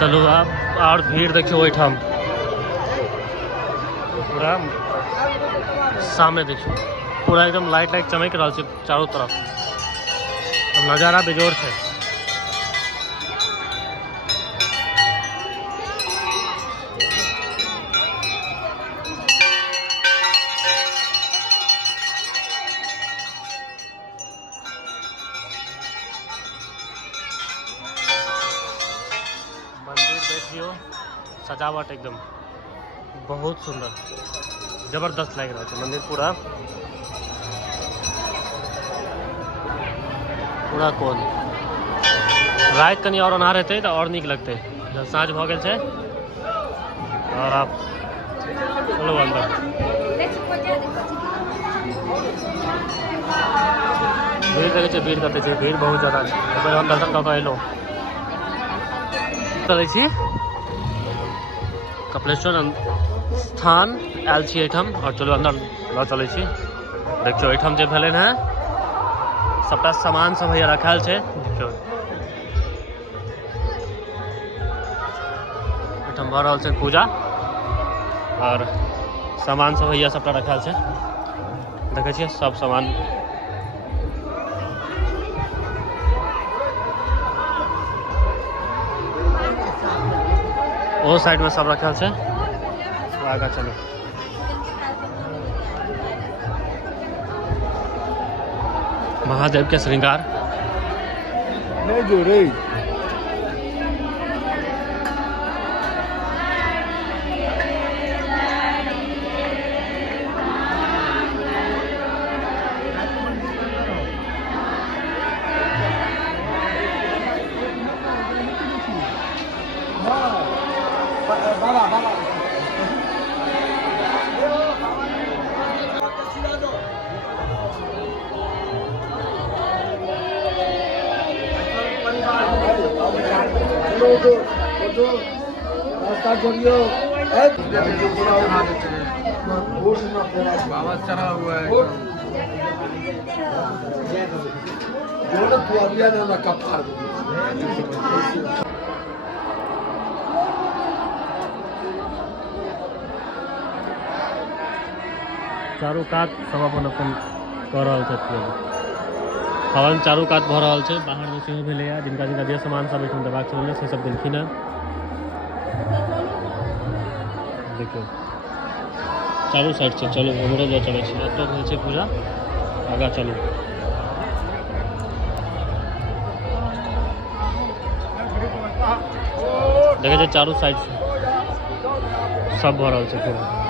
चलू आब और भीड़ देखियो ओहिठाम पूरा सामने देखियो पूरा एकदम लाइट लाइट चमक रहा है चारों तरफ। नज़ारा बेजोड़ है। मंदिर देखियो सजावट एकदम बहुत सुंदर जबरदस्त लग रहा है मंदिर पूरा पूरा कोन रात कनी और अनहार हेतै तो और नीक लगतै। जब साँझ भ गेल छै और आप चलो अंदर। भीड़ देखे छै भीड़ कते छै भीड़ बहुत ज़्यादा छै। हम दर्शन कऽ कऽ अयलहुँ चलै छी कपिलेश्वर स्थान आयल छी एहिठाम और चलो अंदर लऽ चलै छी। देखियो एहिठाम जे भेलै हैं सबटा सामान सब हैया रखाल छै। देखियो एहिठाम भऽ रहल छै पूजा और सामान सब हैया सबटा रखाल छै। देखै छियै सब सामान वो साइड में सब रखल छै। आगा चलो महादेव के श्रृंगार नहीं जो रे रास्ता छोड़ियो बाबा चढ़ा हुआ है चारू कात सब अपन अपन कऽ रहल छथि। हवन चारू कात भऽ रहल छै। बाहर में सेहो भेलैया जिनका जिनका जे सामान सब एहिठाम देबाक छलनि से सब देलखिन हैं। देखियो चारू साइड से चलो हमरो लऽ चलै छी। एतऽ होइ छै पूजा आगा चलू। देखै छै चारू साइड से सब भऽ रहल छै पूरा।